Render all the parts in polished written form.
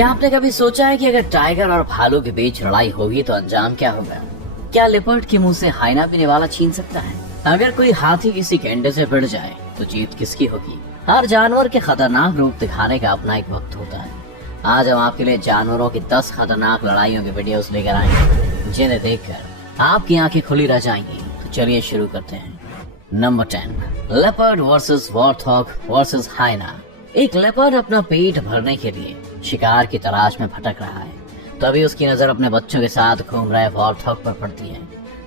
क्या आपने कभी सोचा है कि अगर टाइगर और भालू के बीच लड़ाई होगी तो अंजाम क्या होगा? क्या लेपर्ड के मुंह से हाइना पीने वाला छीन सकता है? अगर कोई हाथी किसी गेंडे से भिड़ जाए तो जीत किसकी होगी? हर जानवर के खतरनाक रूप दिखाने का अपना एक वक्त होता है। आज हम आपके लिए जानवरों की 10 खतरनाक लड़ाइयों की वीडियोस लेकर आए हैं, जिन्हें देखकर आपकी आंखें खुली रह जाएंगी। तो चलिए शुरू करते हैं। Number 10, leopard versus warthog versus hyena. एक लेपर्ड अपना पेट भरने के लिए शिकार की तलाश में भटक रहा है। तभी उसकी नजर अपने बच्चों के साथ घूम रहे वॉर्थॉग पर पड़ती है।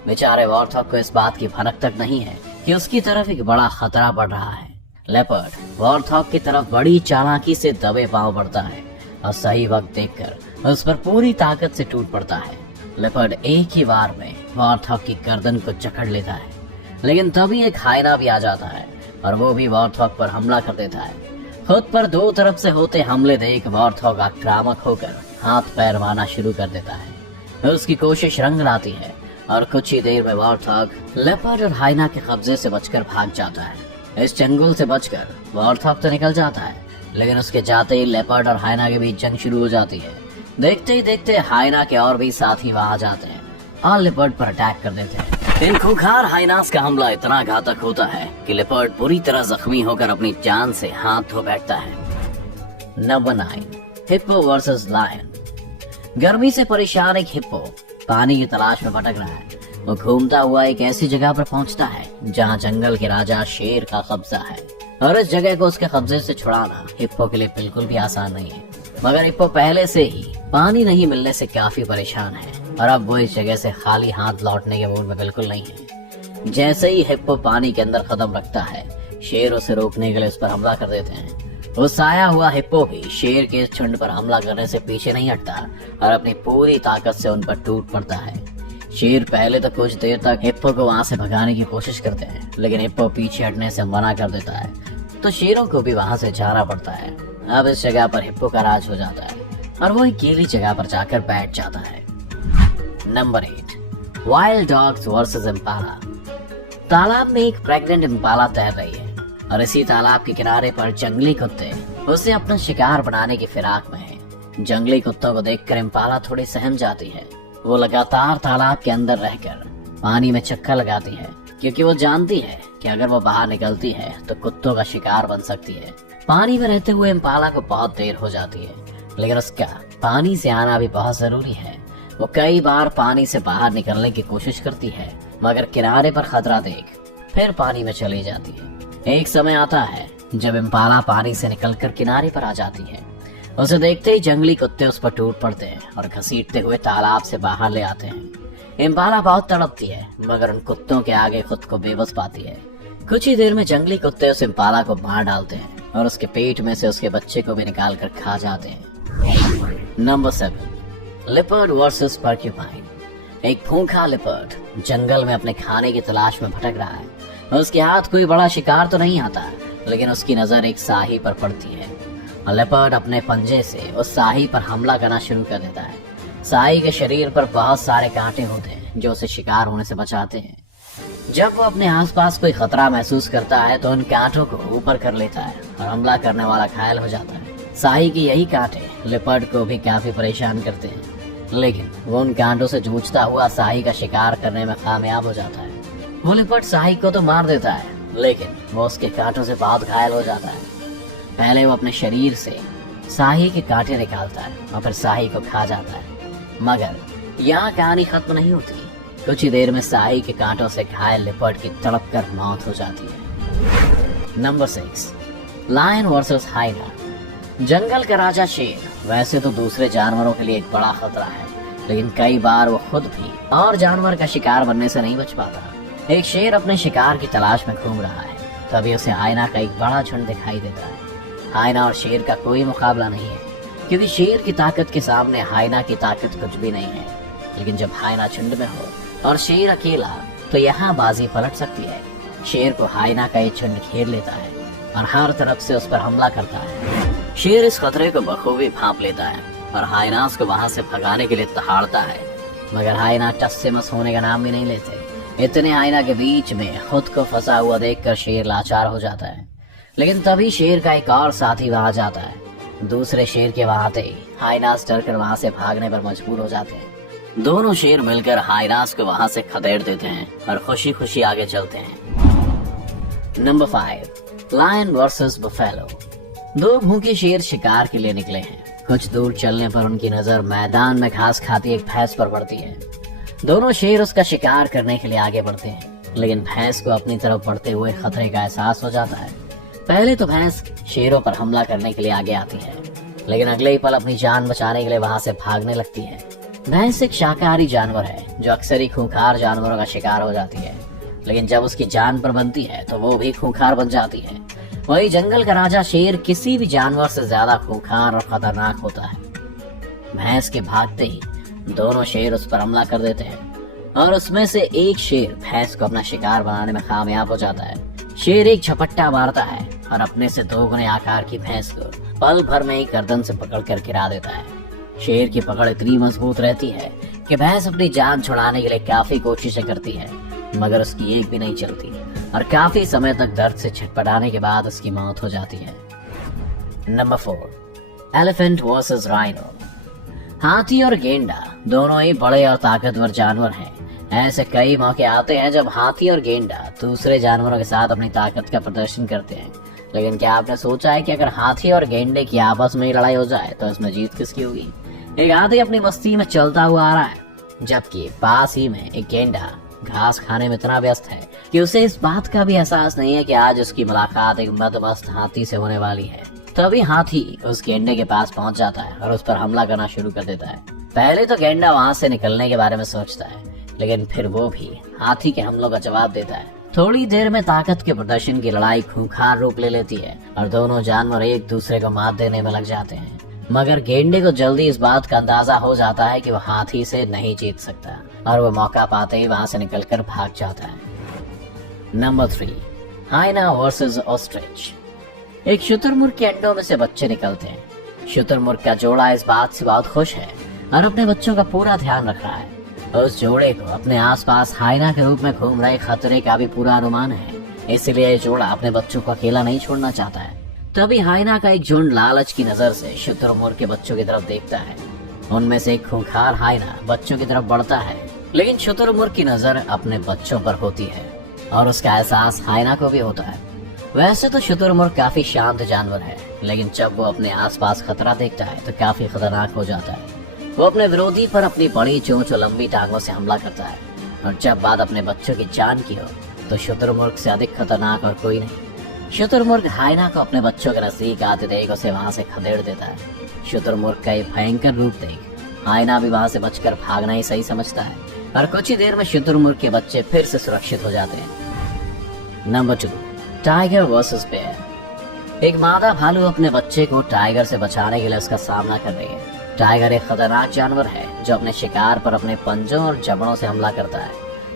बेचारे वॉर्थॉग को इस बात की भनक तक नहीं है कि उसकी तरफ एक बड़ा खतरा बढ़ रहा है। लेपर्ड वॉर्थॉग की तरफ बड़ी चालाकी से दबे पांव बढ़ता है और सही वक्त देखकर उस पर पूरी ताकत से टूट पड़ता है। लेपर्ड एक ही बार में वॉर्थॉग की गर्दन को जकड़ लेता है, लेकिन तभी एक हाइना भी आ जाता है और वो भी वॉर्थॉग पर हमला कर देता है। खुद पर दो तरफ से होते हमले देख वॉर्थॉग आक्रामक होकर हाथ पैर मारना शुरू कर देता है। उसकी कोशिश रंग लाती है और कुछ ही देर में वॉर्थॉग लेपर्ड और हाइना के कब्जे से बचकर भाग जाता है। इस चंगुल से बचकर वॉर्थॉग तो निकल जाता है, लेकिन उसके जाते ही लेपर्ड और हाइना के बीच जंग शुरू हो जाती है। देखते ही देखते हाइना के और भी साथी वहां जाते हैं और लेपर्ड पर अटैक कर देते हैं। इन खूंखार हाइनास का हमला इतना घातक होता है कि लेपर्ड पूरी तरह जख्मी होकर अपनी जान से हाथ धो बैठता है। Number 9, hippo versus lion. गर्मी से परेशान एक हिप्पो पानी की तलाश में भटक रहा है। वो घूमता हुआ एक ऐसी जगह पर पहुंचता है जहां जंगल के राजा शेर का कब्जा है, और इस जगह को उसके कब्जे से छुड़ाना हिप्पो के लिए बिल्कुल भी आसान नहीं है। मगर हिप्पो पहले से ही पानी नहीं मिलने से काफी परेशान है और अब वो इस जगह से खाली हाथ लौटने के मूड में बिल्कुल नहीं है। जैसे ही हिप्पो पानी के अंदर कदम रखता है, शेर उसे रोकने के लिए उस पर हमला कर देते हैं। उस आया हुआ हिप्पो भी शेर के इस झुंड पर हमला करने से पीछे नहीं हटता और अपनी पूरी ताकत से उन पर टूट पड़ता है। शेर पहले तो कुछ देर तक हिप्पो को वहां से भगाने की कोशिश करते हैं, लेकिन हिप्पो पीछे हटने से मना कर देता है, तो शेरों को भी वहां से जाना पड़ता है। अब इस जगह पर हिप्पो का राज हो जाता है और वो अकेली जगह पर जाकर बैठ जाता है। Number 8, wild dogs versus Impala. तालाब में एक प्रेग्नेंट इम्पाला तैर रही है और इसी तालाब के किनारे पर जंगली कुत्ते उसे अपना शिकार बनाने की फिराक में हैं। जंगली कुत्तों को देखकर इम्पाला थोड़ी सहम जाती है। वो लगातार तालाब के अंदर रहकर पानी में चक्कर लगाती है, क्योंकि वो जानती है कि अगर वो बाहर निकलती है तो कुत्तों का शिकार बन सकती है। पानी में रहते हुए इम्पाला को बहुत देर हो जाती है, लेकिन उसका पानी से आना भी बहुत जरूरी है। वो कई बार पानी से बाहर निकलने की कोशिश करती है, मगर किनारे पर खतरा देख फिर पानी में चली जाती है। एक समय आता है जब इम्पाला पानी से निकलकर किनारे पर आ जाती है। उसे देखते ही जंगली कुत्ते उस पर टूट पड़ते हैं और घसीटते हुए तालाब से बाहर ले आते हैं। इम्पाला बहुत तड़पती है, मगर उन कुत्तों के आगे खुद को बेबस पाती है। कुछ ही देर में जंगली कुत्ते उस इम्पाला को मार डालते हैं और उसके पेट में से उसके बच्चे को भी निकाल कर खा जाते हैं। Number 7, leopard versus porcupine. एक भूखा लेपर्ड जंगल में अपने खाने की तलाश में भटक रहा है। उसके हाथ कोई बड़ा शिकार तो नहीं आता, लेकिन उसकी नजर एक साही पर पड़ती है और लेपर्ड अपने पंजे से उस साही पर हमला करना शुरू कर देता है। साही के शरीर पर बहुत सारे कांटे होते हैं जो उसे शिकार होने से बचाते हैं। जब वो अपने आसपास कोई खतरा महसूस करता है तो उन कांटों को ऊपर कर लेता है और हमला करने वाला घायल हो जाता है। साही के यही कांटे लेपर्ड को भी काफी परेशान करते हैं, लेकिन वो उन कांटों से जूझता हुआ साही का शिकार करने में कामयाब हो जाता है। वो लेपर्ड साही को तो मार देता है, लेकिन वो उसके कांटों से बहुत घायल हो जाता है। पहले वो अपने शरीर से साही के कांटे निकालता है और फिर साही को खा जाता है, मगर यहाँ कहानी खत्म नहीं होती। कुछ ही देर में साही के कांटों से घायल लेपर्ड की तड़प कर मौत हो जाती है। Number 6, lion versus hyena. जंगल का राजा शेर वैसे तो दूसरे जानवरों के लिए एक बड़ा खतरा है, लेकिन कई बार वो खुद भी और जानवर का शिकार बनने से नहीं बच पाता। एक शेर अपने शिकार की तलाश में घूम रहा है, तभी उसे हाइना का एक बड़ा झुंड दिखाई देता है। हाइना और शेर का कोई मुकाबला नहीं है, क्योंकि शेर की ताकत के सामने हाइना की ताकत कुछ भी नहीं है। लेकिन जब हाइना झुंड में हो और शेर अकेला, तो यहाँ बाजी पलट सकती है। शेर को हाइना का एक झुंड घेर लेता है और हर तरफ से उस पर हमला करता है। शेर इस खतरे को बखूबी भांप लेता है और हाइनास को वहां से भगाने के लिए दहाड़ता है, मगर हाइना टस से मस होने का नाम भी नहीं लेते। इतने हाइना के बीच में खुद को फंसा हुआ देखकर शेर लाचार हो जाता है, लेकिन तभी शेर का एक और साथी वहां जाता है। दूसरे शेर के वहां आते ही हाइनास डरकर वहां से भागने पर मजबूर हो जाते हैं। दोनों शेर मिलकर हाइनास को वहां से खदेड़ देते हैं और खुशी खुशी आगे चलते हैं। Number 5, lion versus buffalo. दो भूखे शेर शिकार के लिए निकले हैं। कुछ दूर चलने पर उनकी नजर मैदान में घास खाती एक भैंस पर पड़ती है। दोनों शेर उसका शिकार करने के लिए आगे बढ़ते हैं, लेकिन भैंस को अपनी तरफ बढ़ते हुए खतरे का एहसास हो जाता है। पहले तो भैंस शेरों पर हमला करने के लिए आगे आती है, लेकिन अगले ही पल अपनी जान बचाने के लिए वहां से भागने लगती है। भैंस एक शाकाहारी जानवर है जो अक्सर ही खूंखार जानवरों का शिकार हो जाती है, लेकिन जब उसकी जान पर बनती है तो वो भी खूंखार बन जाती है। वही जंगल का राजा शेर किसी भी जानवर से ज्यादा खूंखार और खतरनाक होता है। भैंस के भागते ही दोनों शेर उस पर हमला कर देते हैं और उसमें से एक शेर भैंस को अपना शिकार बनाने में कामयाब हो जाता है। शेर एक झपट्टा मारता है और अपने से 2 गुने आकार की भैंस को पल भर में ही गर्दन से पकड़कर गिरा देता है। शेर की पकड़ इतनी मजबूत रहती है कि भैंस अपनी जान छुड़ाने के लिए काफी कोशिशें करती है, मगर उसकी एक भी नहीं चलती और काफी समय तक दर्द से छटपटाने के बाद उसकी मौत हो जाती है। Number 4, elephant versus rhino. हाथी और गेंडा दोनों ही बड़े और ताकतवर जानवर हैं। ऐसे कई मौके आते हैं जब हाथी और गेंडा दूसरे जानवरों के साथ अपनी ताकत का प्रदर्शन करते हैं, लेकिन क्या आपने सोचा है कि अगर हाथी और गेंडे की आपस में लड़ाई हो जाए तो इसमें जीत किसकी होगी? एक हाथी अपनी मस्ती में चलता हुआ आ रहा है, जबकि पास ही में एक गेंडा घास खाने में इतना व्यस्त है कि उसे इस बात का भी एहसास नहीं है कि आज उसकी मुलाकात एक मदमस्त हाथी से होने वाली है। तभी हाथी उस गेंडे के पास पहुंच जाता है और उस पर हमला करना शुरू कर देता है। पहले तो गेंडा वहां से निकलने के बारे में सोचता है, लेकिन फिर वो भी हाथी के हमलों का जवाब देता है। थोड़ी देर में ताकत के प्रदर्शन की लड़ाई खूंखार रूप ले लेती है और दोनों जानवर एक दूसरे को मात देने में लग जाते हैं, मगर गेंडे को जल्दी इस बात का अंदाजा हो जाता है कि वो हाथी से नहीं जीत सकता और वो मौका पाते ही वहां से निकलकर भाग जाता है। Number 3, hyena versus ostrich. एक शुतुरमुर्ग के अंडों में से बच्चे निकलते हैं। शुतुरमुर्ग का जोड़ा इस बात से बहुत खुश है और अपने बच्चों का पूरा ध्यान रख रहा है। उस जोड़े को अपने आसपास हाइना के रूप में घूम रहे खतरे का भी पूरा अनुमान है, इसलिए ये जोड़ा अपने बच्चों को अकेला नहीं छोड़ना चाहता है। तभी हाइना का एक झुंड लालच की नजर से शुतुरमुर्ग के बच्चों की तरफ देखता है। उनमें से एक खूंखार हाइना बच्चों की तरफ बढ़ता है, लेकिन शुतुरमुर्ग की नजर अपने बच्चों पर होती है और उसका एहसास हाइना को भी होता है। वैसे तो शुतुरमुर्ग काफी शांत जानवर है, लेकिन जब वो अपने आसपास खतरा देखता है तो काफी खतरनाक हो जाता है। वो अपने विरोधी पर अपनी बड़ी चोंच और लंबी टांगों से हमला करता है, और जब बात अपने बच्चों की जान की हो तो शुतुरमुर्ग से अधिक खतरनाक और कोई नहीं। शुतुरमुर्ग हाइना को अपने बच्चों के नजदीक आते देख उसे वहां से खदेड़ देता है। शुतुरमुर्ग का ये भयंकर रूप देख हाइना भी वहां से बचकर भागना ही सही समझता है और कुछ ही देर में शुतुरमुर्ग के बच्चे फिर से सुरक्षित हो जाते हैं। Number 2, tiger versus bear. एक मादा भालू अपने बच्चे को टाइगर से बचाने के लिए उसका सामना कर रही है। टाइगर एक खतरनाक जानवर है जो अपने शिकार पर अपने पंजों और जबड़ों से हमला करता है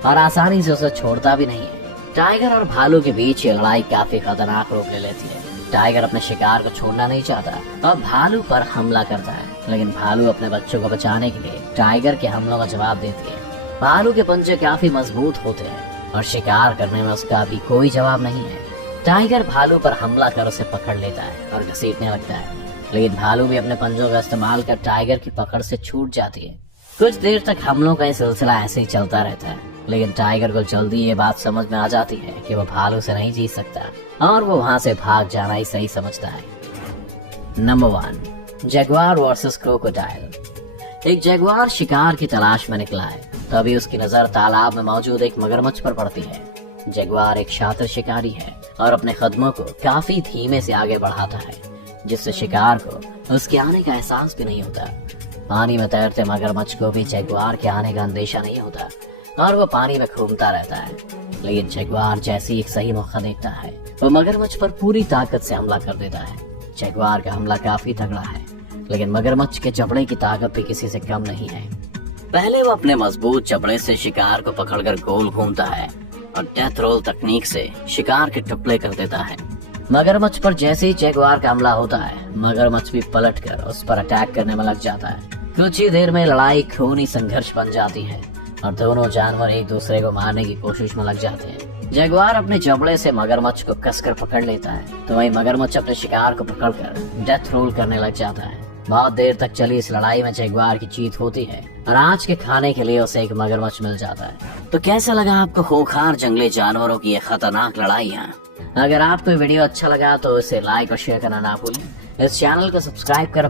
और आसानी से उसे छोड़ता भी नहीं है। टाइगर और भालू के बीच ये लड़ाई काफी खतरनाक रूप ले लेती है। टाइगर अपने शिकार को छोड़ना नहीं चाहता और भालू पर हमला करता है, लेकिन भालू अपने बच्चों को बचाने के लिए टाइगर के हमलों का जवाब देती है। भालू के पंजे काफी मजबूत होते हैं और शिकार करने में उसका भी कोई जवाब नहीं है। टाइगर भालू पर हमला कर उसे पकड़ लेता है और घसीटने लगता है, लेकिन भालू भी अपने पंजों का इस्तेमाल कर टाइगर की पकड़ से छूट जाती है। कुछ देर तक हमलों का ये सिलसिला ऐसे ही चलता रहता है, लेकिन टाइगर को जल्दी ये बात समझ में आ जाती है कि वो भालू से नहीं जीत सकता और वो वहां से भाग जाना ही सही समझता है। Number 1, Jaguar versus crocodile. एक जगुआर शिकार की तलाश में निकला है, तभी उसकी नजर तालाब में मौजूद एक मगरमच्छ पर पड़ती है। जगुआर एक शातिर शिकारी है और अपने कदमों को काफी धीमे से आगे बढ़ाता है, जिससे शिकार को उसके आने का एहसास भी नहीं होता। पानी में तैरते मगरमच्छ को भी जगुआर के आने का अंदेशा नहीं होता और वो पानी में घूमता रहता है, लेकिन जगुआर जैसी एक सही मौका देखता है वो मगरमच्छ पर पूरी ताकत से हमला कर देता है। जगुआर का हमला काफी तगड़ा है, लेकिन मगरमच्छ के जबड़े की ताकत भी किसी से कम नहीं है। पहले वो अपने मजबूत जबड़े से शिकार को पकड़कर गोल घूमता है और डेथ रोल तकनीक से शिकार के टुकड़े कर देता है। मगरमच्छ पर जैसे ही जगुआर का हमला होता है, मगरमच्छ भी पलटकर उस पर अटैक करने में लग जाता है। कुछ ही देर में लड़ाई खूनी संघर्ष बन जाती है और दोनों जानवर एक दूसरे को मारने की कोशिश में लग जाते हैं। जगुआर अपने जबड़े से मगरमच्छ को कसकर पकड़ लेता है तो वही मगरमच्छ अपने शिकार को पकड़कर डेथ रोल करने लग जाता है। बहुत देर तक चली इस लड़ाई में जगुआर की जीत होती है और आज के खाने के लिए उसे एक मगरमच्छ मिल जाता है। तो कैसा लगा आपको खूंखार जंगली जानवरों की ये खतरनाक लड़ाइयाँ? अगर आपको वीडियो अच्छा लगा तो इसे लाइक और शेयर करना ना भूलें। इस चैनल को सब्सक्राइब कर